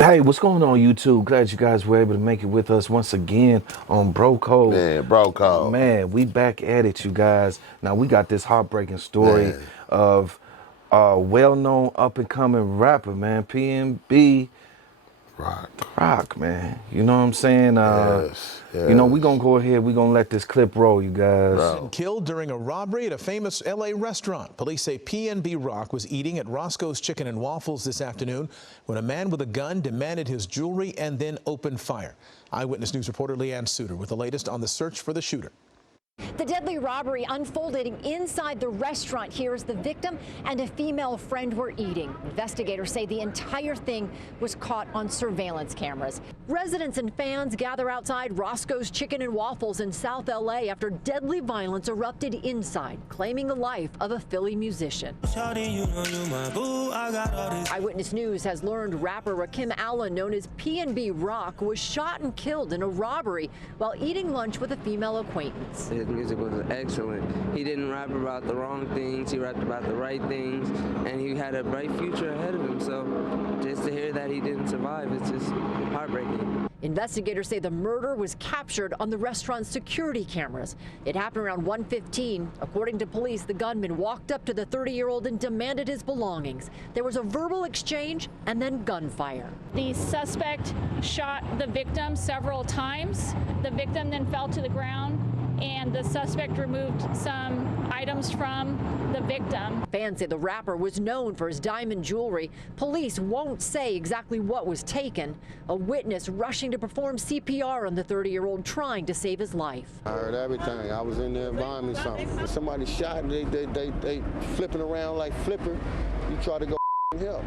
Hey, what's going on, YouTube? Glad you guys were able to make it with us once again on Bro Code. Man, Bro Code. Man, we back at it, you guys. Now, we got this heartbreaking story of a well-known up-and-coming rapper, man, PnB Rock, man. You know what I'm saying? Yes. You know, we're going to go ahead. We're going to let this clip roll, you guys. Killed during a robbery at a famous L.A. restaurant. Police say PnB Rock was eating at Roscoe's Chicken and Waffles this afternoon when a man with a gun demanded his jewelry and then opened fire. Eyewitness News reporter Leanne Suter with the latest on the search for the shooter. The deadly robbery unfolded inside the restaurant here as the victim and a female friend were eating. Investigators say the entire thing was caught on surveillance cameras. Residents and fans gather outside Roscoe's Chicken and Waffles in South LA after deadly violence erupted inside, claiming the life of a Philly musician. Eyewitness News has learned rapper Rakim Allen, known as PnB Rock, was shot and killed in a robbery while eating lunch with a female acquaintance. His music was excellent. He didn't rap about the wrong things, he rapped about the right things, and he had a bright future ahead of him. So just to hear that he didn't survive, it's just heartbreaking. Investigators say the murder was captured on the restaurant's security cameras. It happened around 1:15. According to police, the gunman walked up to the 30-year-old and demanded his belongings. There was a verbal exchange and then gunfire. The suspect shot the victim several times. The victim then fell to the ground, and the suspect removed some items from the victim. Fans say the rapper was known for his diamond jewelry. Police won't say exactly what was taken. A witness rushing to perform CPR on the 30-year-old trying to save his life. I heard everything. I was in there buying me something. If somebody shot, they flipping around like Flipper. You try to go help.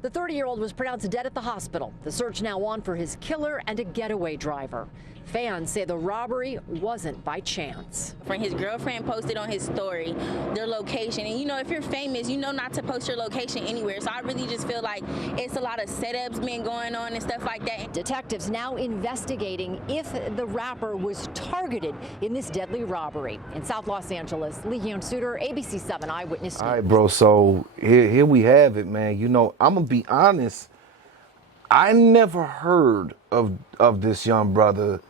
The 30-year-old was pronounced dead at the hospital. The search now on for his killer and a getaway driver. Fans say the robbery wasn't by chance. His girlfriend posted on his story their location, and you know, if you're famous, you know not to post your location anywhere. So I really just feel like it's a lot of setups been going on and stuff like that. Detectives now investigating if the rapper was targeted in this deadly robbery. In South Los Angeles, Leanne Suter, ABC 7 Eyewitness News. All right, bro, so here we have it, man. You know, I'm going to be honest. I never heard of this young brother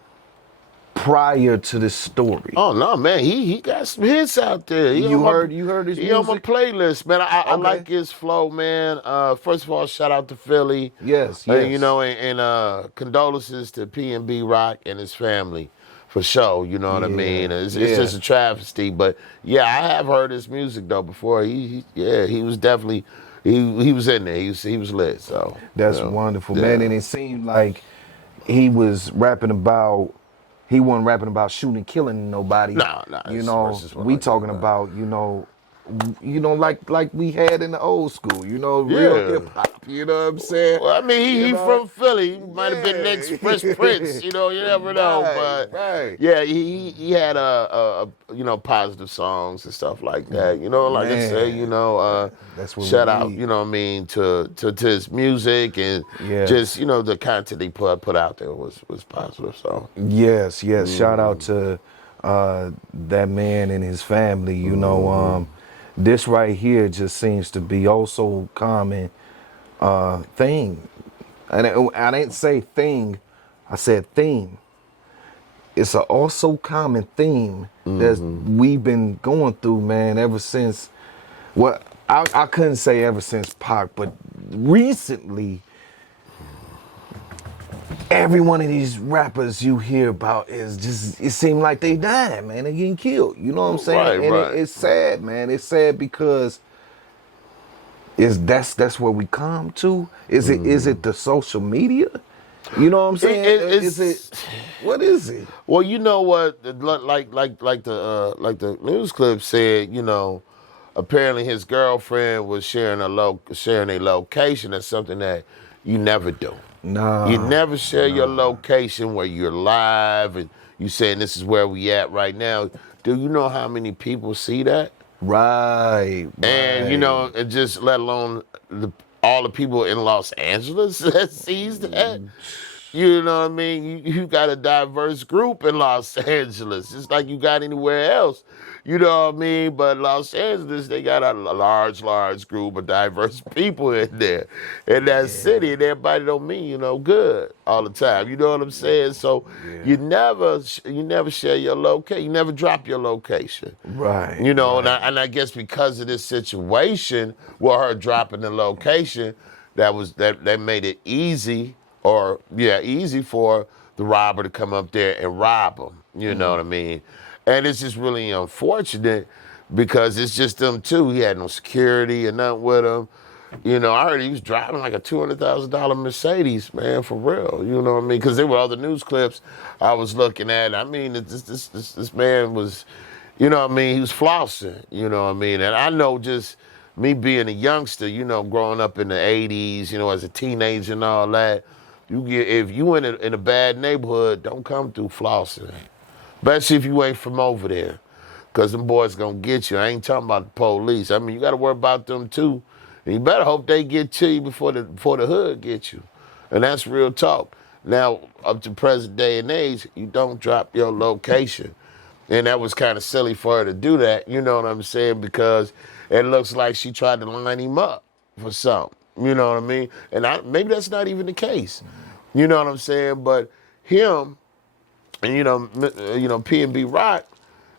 prior to this story. Oh no, man, he got some hits out there. You heard his music? He on my playlist, man. I like his flow, man. First of all, shout out to Philly. Yes. You know, and condolences to PnB Rock and his family, for sure. You know what I mean? It's just a travesty, but yeah, I have heard his music though before. He was definitely he was in there. He was lit. So that's wonderful, man. And it seemed like he wasn't rapping about shooting and killing nobody. No. You know, we talking about, you know, like we had in the old school, you know, real hip hop. You know what I'm saying? Well, I mean, he from Philly. He might have been next Fresh Prince. You know, you never know. Yeah, he had you know, positive songs and stuff like that. You know, like I say, you know, that's what shout out, you know what I mean, to his music and just, you know, the content he put out there was positive. So yes, shout out to that man and his family. You know, this right here just seems to be also common thing. And I didn't say thing, I said theme. It's a also common theme that we've been going through, man, ever since, well, I couldn't say ever since Pac, but recently, every one of these rappers you hear about is just, it seems like they dying, man. They getting killed. You know what I'm saying? Right. It's sad, man. It's sad because that's where we come to. Is it the social media? You know what I'm saying? What is it? Well, you know what, like the news clip said, you know, apparently his girlfriend was sharing a location. That's something that you never do. No. You never share your location where you're live and you saying this is where we at right now. Do you know how many people see that? Right. And you know, and just let alone all the people in Los Angeles that sees that. You know what I mean? You got a diverse group in Los Angeles, just like you got anywhere else. You know what I mean? But Los Angeles, they got a large group of diverse people in there, in that city, and everybody don't mean good all the time. You know what I'm saying? So you never share your location. You never drop your location. Right. You know, and I guess because of this situation with her dropping the location, that made it easy for the robber to come up there and rob him. You know what I mean? And it's just really unfortunate because it's just them two. He had no security or nothing with him. You know, I heard he was driving like a $200,000 Mercedes, man, for real. You know what I mean? Because there were other news clips I was looking at. I mean, this man was, you know what I mean? He was flossing, you know what I mean? And I know just me being a youngster, growing up in the 80s, as a teenager and all that, if you in a bad neighborhood, don't come through flossing. Especially if you ain't from over there. Because them boys gonna get you. I ain't talking about the police. I mean, you gotta worry about them too. And you better hope they get to you before the hood gets you. And that's real talk. Now, up to present day and age, you don't drop your location. And that was kind of silly for her to do that, you know what I'm saying? Because it looks like she tried to line him up for something, you know what I mean? And maybe that's not even the case, you know what I'm saying? But him, and PnB Rock,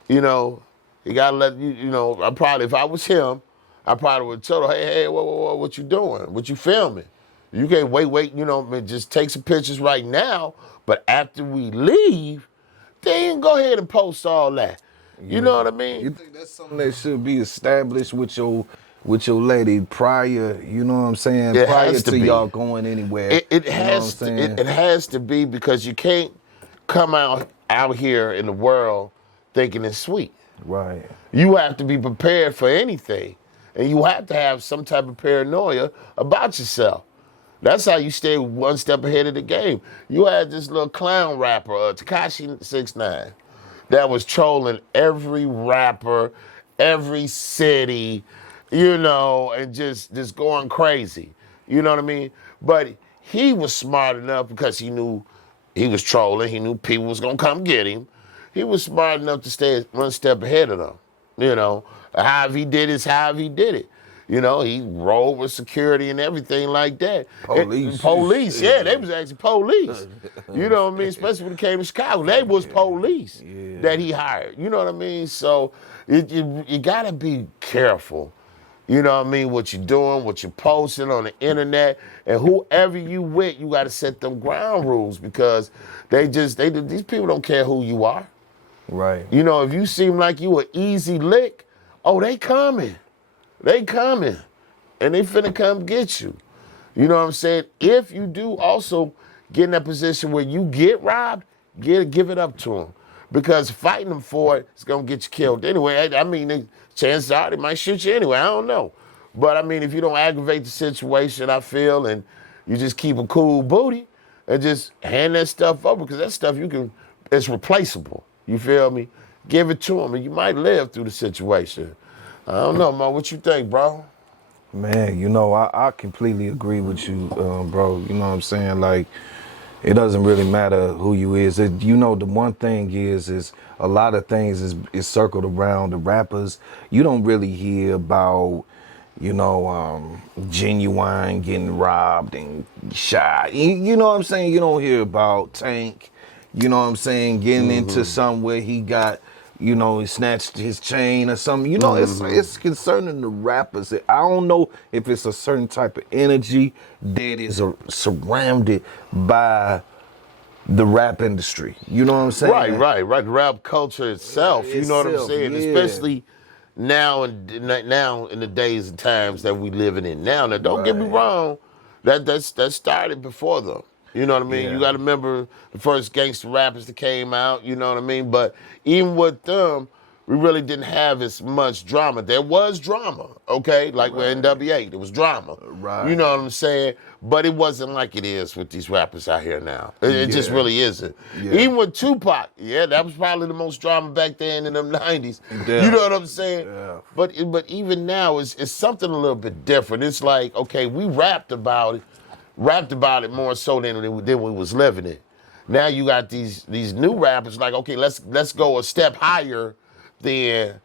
you gotta let I probably, if I was him, I probably would tell her, hey, whoa, what you doing? What you filming? You can't wait, just take some pictures right now, but after we leave, then go ahead and post all that. You know what I mean? You think that's something that should be established with your lady prior, you know what I'm saying? It prior has to to be. y'all going anywhere. It has to be because you can't come out here in the world thinking it's sweet. Right. You have to be prepared for anything. And you have to have some type of paranoia about yourself. That's how you stay one step ahead of the game. You had this little clown rapper, Tekashi 6ix9ine, that was trolling every rapper, every city, and just going crazy. You know what I mean? But he was smart enough because he knew he was trolling. He knew people was going to come get him. He was smart enough to stay one step ahead of them. However he did is however he did it. He rolled with security and everything like that. Police, yeah, they was actually police. You know what I mean? Especially when it came to Chicago. They was police that he hired. You know what I mean? So you got to be careful. You know what I mean? What you're doing, what you're posting on the internet, and whoever you with, you got to set them ground rules because these people don't care who you are. Right. If you seem like you an easy lick, they coming. They coming. And they finna come get you. You know what I'm saying? If you do also get in that position where you get robbed, give it up to them. Because fighting them for it is going to get you killed anyway. I mean, chances are they might shoot you anyway. I don't know. But, I mean, if you don't aggravate the situation, I feel, and you just keep a cool booty and just hand that stuff over because that stuff it's replaceable. You feel me? Give it to them, and you might live through the situation. I don't know, man. What you think, bro? Man, I completely agree with you, bro. You know what I'm saying? Like, it doesn't really matter who you is. The one thing is a lot of things is circled around the rappers. You don't really hear about, Genuine getting robbed and shot. You know what I'm saying? You don't hear about Tank, you know what I'm saying, getting into something where he got, he snatched his chain or something. It's concerning the rappers. I don't know if it's a certain type of energy that is surrounded by the rap industry. You know what I'm saying? Right. The rap culture itself. You know what I'm saying? Yeah. Especially now in the days and times that we living in now. Now, don't get me wrong. That started before them. You know what I mean? Yeah. You got to remember the first gangster rappers that came out, you know what I mean? But even with them, we really didn't have as much drama. There was drama, okay? Like with NWA, there was drama. Right. You know what I'm saying? But it wasn't like it is with these rappers out here now. It just really isn't. Yeah. Even with Tupac, that was probably the most drama back then in them 90s. Yeah. You know what I'm saying? Yeah. But even now, it's something a little bit different. It's like, okay, we rapped about it, rapped about it more so than we was living it. Now you got these new rappers like, okay, let's go a step higher than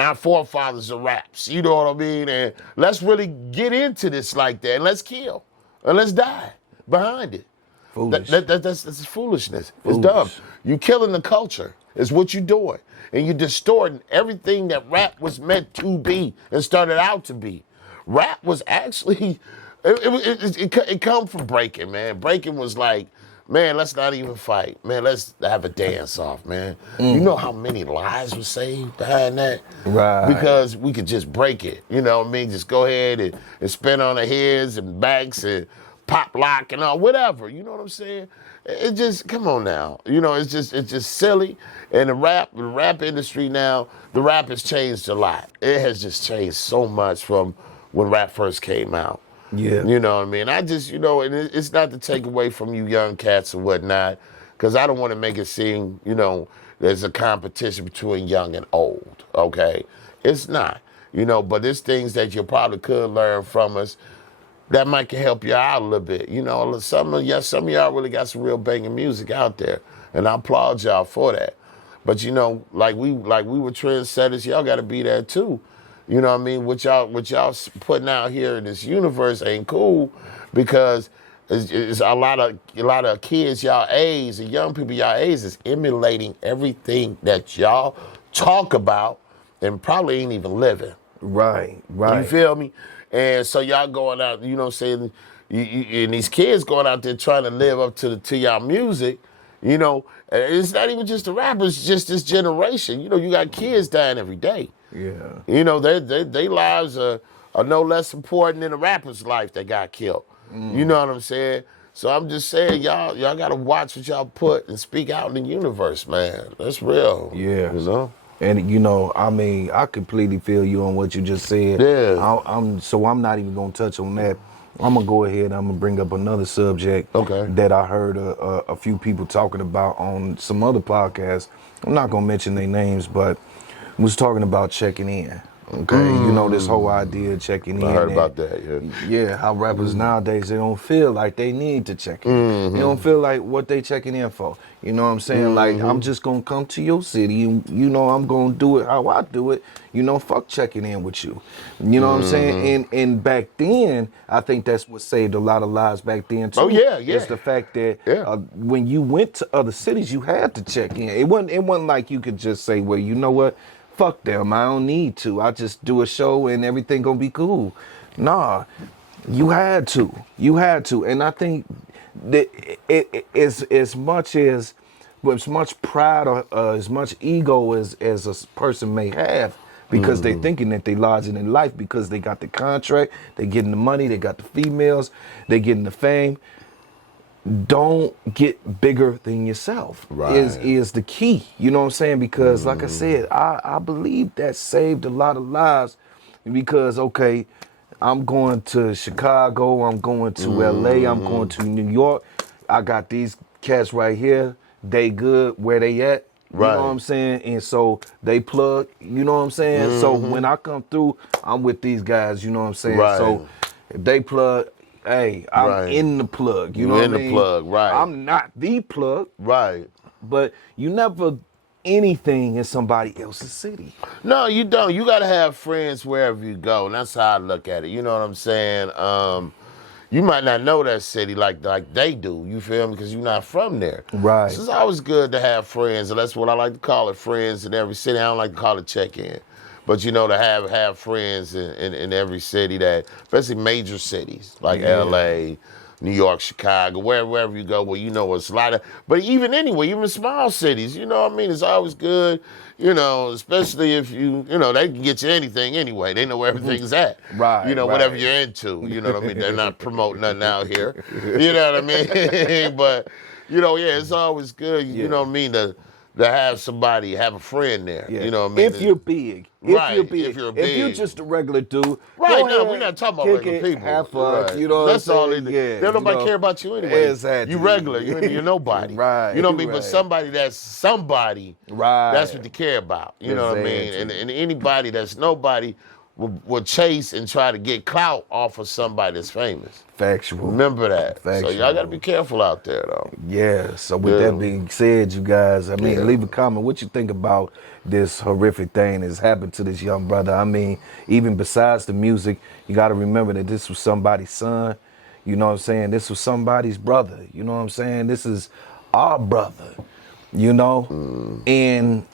our forefathers of raps. You know what I mean? And let's really get into this like that, and let's kill, and let's die behind it. Foolish. That's foolishness. It's dumb. You killing the culture. It's what you're doing. And you're distorting everything that rap was meant to be and started out to be. Rap was actually, it come from breaking, man. Breaking was like, man, let's not even fight. Man, let's have a dance off, man. You know how many lives were saved behind that? Right. Because we could just break it. You know what I mean? Just go ahead and spin on the heads and backs and pop lock and all, whatever. You know what I'm saying? It just, come on now. You know, it's just silly. And the rap industry now, the rap has changed a lot. It has just changed so much from when rap first came out. Yeah. You know what I mean? I just, you know, and it's not to take away from you young cats or whatnot, because I don't want to make it seem, you know, there's a competition between young and old, okay? It's not, you know, but there's things that you probably could learn from us that might help you out a little bit. You know, some of y'all really got some real banging music out there, and I applaud y'all for that. But you know, like we were trendsetters, y'all got to be there too. You know what I mean? What y'all putting out here in this universe ain't cool, because it's a lot of kids y'all age and young people y'all age is emulating everything that y'all talk about and probably ain't even living. Right. You feel me? And so y'all going out, you know what I'm saying? And these kids going out there trying to live up to y'all music, you know. It's not even just the rappers, it's just this generation. You know, you got kids dying every day. Yeah. You know, their lives are no less important than a rapper's life that got killed. You know what I'm saying? So I'm just saying, y'all got to watch what y'all put and speak out in the universe, man. That's real. Yeah. You know? And, you know, I mean, I completely feel you on what you just said. Yeah. I'm not even going to touch on that. I'm going to go ahead and I'm going to bring up another subject that I heard a few people talking about on some other podcasts. I'm not going to mention their names, but was talking about checking in. Okay, you know, this whole idea of checking in. I heard about that, yeah. Yeah, how rappers nowadays, they don't feel like they need to check in. They don't feel like what they checking in for. You know what I'm saying? Like, I'm just going to come to your city and, you know, I'm going to do it how I do it. You know, fuck checking in with you. You know what I'm saying? And back then, I think that's what saved a lot of lives back then, too. Oh, yeah. It's the fact that when you went to other cities, you had to check in. It wasn't like you could just say, well, you know what? Fuck them, I don't need to. I just do a show and everything gonna be cool. Nah, you had to. And I think that as much pride or as much ego as a person may have, because they thinking that they larger than life because they got the contract, they getting the money, they got the females, they getting the fame. Don't get bigger than yourself is the key. You know what I'm saying? Because like I said, I believe that saved a lot of lives, because, okay, I'm going to Chicago, I'm going to LA, I'm going to New York. I got these cats right here. They good where they at. You know what I'm saying? And so they plug, you know what I'm saying? So when I come through, I'm with these guys, you know what I'm saying? So if they plug, hey, I'm in the plug. You know what I mean? In the plug, right. I'm not the plug. Right. But you never anything in somebody else's city. No, you don't. You got to have friends wherever you go. And that's how I look at it. You know what I'm saying? You might not know that city like they do. You feel me? Because you're not from there. Right. So it's always good to have friends. And that's what I like to call it, friends in every city. I don't like to call it check-in. But, you know, to have friends in every city, that, especially major cities like LA, New York, Chicago, wherever you go, well, you know, it's a lot of, but even anyway, even small cities, you know what I mean? It's always good, you know, especially if you know, they can get you anything anyway. They know where everything's at. Right. You know, whatever you're into, you know what I mean? They're not promoting nothing out here. You know what I mean? But, you know, it's always good, you know what I mean, to have somebody, have a friend there. Yeah. You know what I mean? If you're big. If you're just a regular dude. Right, no, we're not talking about regular people. Have fun, right. You know That's what I'm all saying? they don't nobody care about you anyway. Exactly. You regular, you're nobody. Right. You know what I mean? But somebody that's somebody, right. That's what they care about. You know what I mean? And anybody that's nobody will chase and try to get clout off of somebody that's famous. Factual. Remember that. Factual. So y'all got to be careful out there, though. Yeah. So with that being said, you guys, I mean, leave a comment what you think about this horrific thing that's happened to this young brother. I mean, even besides the music, you got to remember that this was somebody's son. You know what I'm saying? This was somebody's brother. You know what I'm saying? This is our brother. You know, and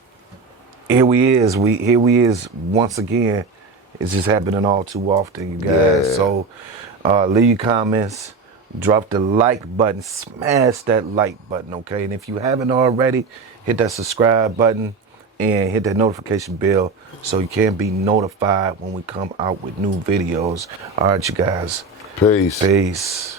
here we is once again. It's just happening all too often, you guys. So leave your comments, drop the like button, smash that like button, okay? And if you haven't already, hit that subscribe button and hit that notification bell so you can be notified when we come out with new videos. All right, you guys. Peace. Peace.